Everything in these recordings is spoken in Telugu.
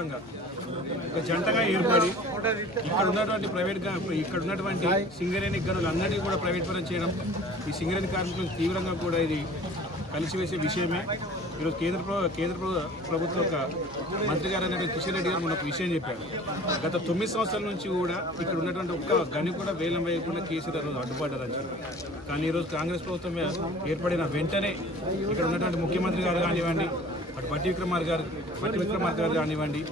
వ్యాప్తంగా ఒక జంటగా ఏర్పడి ఇక్కడ ఉన్నటువంటి సింగరేణి గనులందరినీ కూడా ప్రైవేట్ పరం చేయడం ఈ సింగరేణి కార్మికులకు తీవ్రంగా కూడా ఇది కలిసివేసే విషయమే. ఈరోజు కేంద్ర ప్రభుత్వ ఒక మంత్రి గారు అనేటువంటి కిషన్ రెడ్డి గారు మనకు విషయం చెప్పారు. గత 9 సంవత్సరాల నుంచి కూడా ఇక్కడ ఉన్నటువంటి ఒక్క గని కూడా వేలం వేయకుండా కేసీఆర్ రోజు అడ్డుపడ్డారని చెప్పారు. కానీ ఈరోజు కాంగ్రెస్ ప్రభుత్వం ఏర్పడిన వెంటనే ఇక్కడ ఉన్నటువంటి ముఖ్యమంత్రి గారు కానివ్వండి, అటు బట్టి విక్రమార్క గారు కానివ్వండి,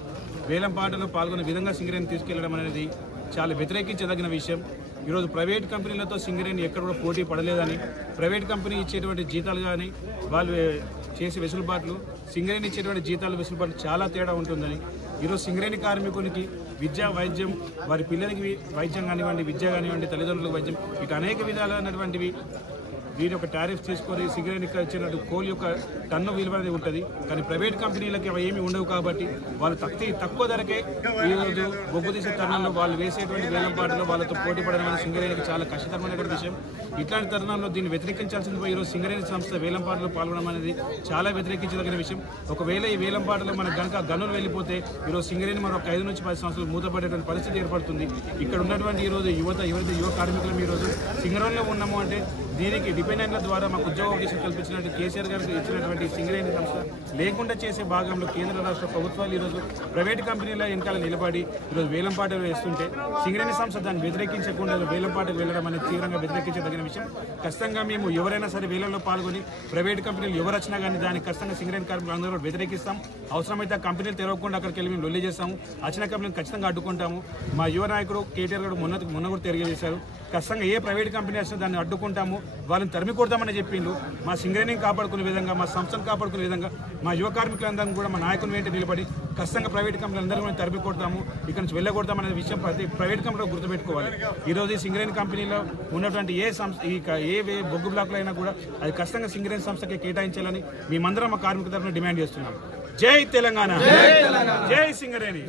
వేలం పాటలో పాల్గొనే విధంగా సింగరేణి తీసుకెళ్లడం అనేది చాలా వ్యతిరేకించదగిన విషయం. ఈరోజు ప్రైవేట్ కంపెనీలతో సింగరేణి ఎక్కడ కూడా పోటీ పడలేదని, ప్రైవేట్ కంపెనీ ఇచ్చేటువంటి జీతాలు కానీ వాళ్ళు చేసే వెసులుబాట్లు, సింగరేణి ఇచ్చేటువంటి జీతాలు వెసులుబాట్లు చాలా తేడా ఉంటుందని, ఈరోజు సింగరేణి కార్మికునికి విద్య వైద్యం, వారి పిల్లలకి వైద్యం కానివ్వండి, విద్య కానివ్వండి, తల్లిదండ్రులకు వైద్యం, ఇటు అనేక విధాలైనటువంటివి దీని ఒక టారిఫ్ తీసుకొని సింగరేణికి ఇచ్చినట్టు కోల్ యొక్క టన్ను విలువ అనేది ఉంటుంది. కానీ ప్రైవేట్ కంపెనీలకి అవి ఏమి ఉండవు కాబట్టి వాళ్ళు తక్కువ ధరకే ఈరోజు బొగ్గు తీసే తరుణంలో వాళ్ళు వేసేటువంటి వేలంపాటలో వాళ్ళతో పోటీ పడడం అనేది సింగరేణికి చాలా కష్టతరమైనటువంటి విషయం. ఇట్లాంటి తరుణంలో దీన్ని వ్యతిరేకించాల్సింది పోయి ఈరోజు సింగరేణి సంస్థ వేలంపాటలో పాల్గొనడం అనేది చాలా వ్యతిరేకించదగిన విషయం. ఒకవేళ ఈ వేలంపాటలో మనకు కనుక గనులు వెళ్ళిపోతే ఈరోజు సింగరేణి మరొక 5 నుంచి 10 సంవత్సరాలు మూతపడేటువంటి పరిస్థితి ఏర్పడుతుంది. ఇక్కడ ఉన్నటువంటి ఈరోజు యువ కార్మికులం ఈరోజు సింగరేణిలో ఉన్నాము అంటే దీనికి డిపెండెంట్ల ద్వారా మాకు ఉద్యోగ అవకాశం కల్పించినట్టు కేసీఆర్ గారికి ఇచ్చినటువంటి సింగరేణి సంస్థ లేకుండా చేసే భాగంలో కేంద్ర రాష్ట్ర ప్రభుత్వాలు ఈరోజు ప్రైవేట్ కంపెనీల వెనకాల నిలబడి ఈరోజు వేలంపాటలు వేస్తుంటే సింగరేణి సంస్థ దాన్ని వ్యతిరేకించకుండా వేలంపాటలు వెళ్ళడం అనేది తీవ్రంగా వ్యతిరేకించదగిన విషయం. ఖచ్చితంగా మేము ఎవరైనా సరే వేలంలో పాల్గొని ప్రైవేట్ కంపెనీలు ఎవరు వచ్చినా కానీ దాన్ని ఖచ్చితంగా సింగరేణి కార్మికులు అందరూ కూడా వ్యతిరేకిస్తాం. అవసరమైతే ఆ కంపెనీలు తెరవకుండా అక్కడికి వెళ్ళి మేము లొల్లి చేస్తాము. వచ్చిన కంపెనీలు ఖచ్చితంగా అడ్డుకుంటాము. మా యువ నాయకుడు కేటీఆర్ గారు మొన్న కూడా తెలియజేశారు. ఖచ్చితంగా ఏ ప్రైవేట్ కంపెనీ వచ్చినా దాన్ని అడ్డుకుంటాము, వాళ్ళని తరిమి కొడతామని చెప్పిండు. మా సింగరేణిని కాపాడుకునే విధంగా, మా సంస్థను కాపాడుకునే విధంగా మా యువ కార్మికులందరం కూడా మా నాయకుని వెంట నిలబడి ఖచ్చితంగా ప్రైవేట్ కంపెనీలు అందరూ కూడా తరిమి కొడతాము, ఇక్కడ నుంచి వెళ్ళగొడతామనే విషయం ప్రతి ప్రైవేట్ కంపెనీలో గుర్తుపెట్టుకోవాలి. ఈరోజు ఈ సింగరేణి కంపెనీలో ఉన్నటువంటి ఏ బొగ్గు బ్లాక్లో అయినా కూడా అది ఖచ్చితంగా సింగరేణి సంస్థకి కేటాయించాలని మేమందరం మా కార్మిక తరఫున డిమాండ్ చేస్తున్నాం. జై తెలంగాణ, జై సింగరేణి.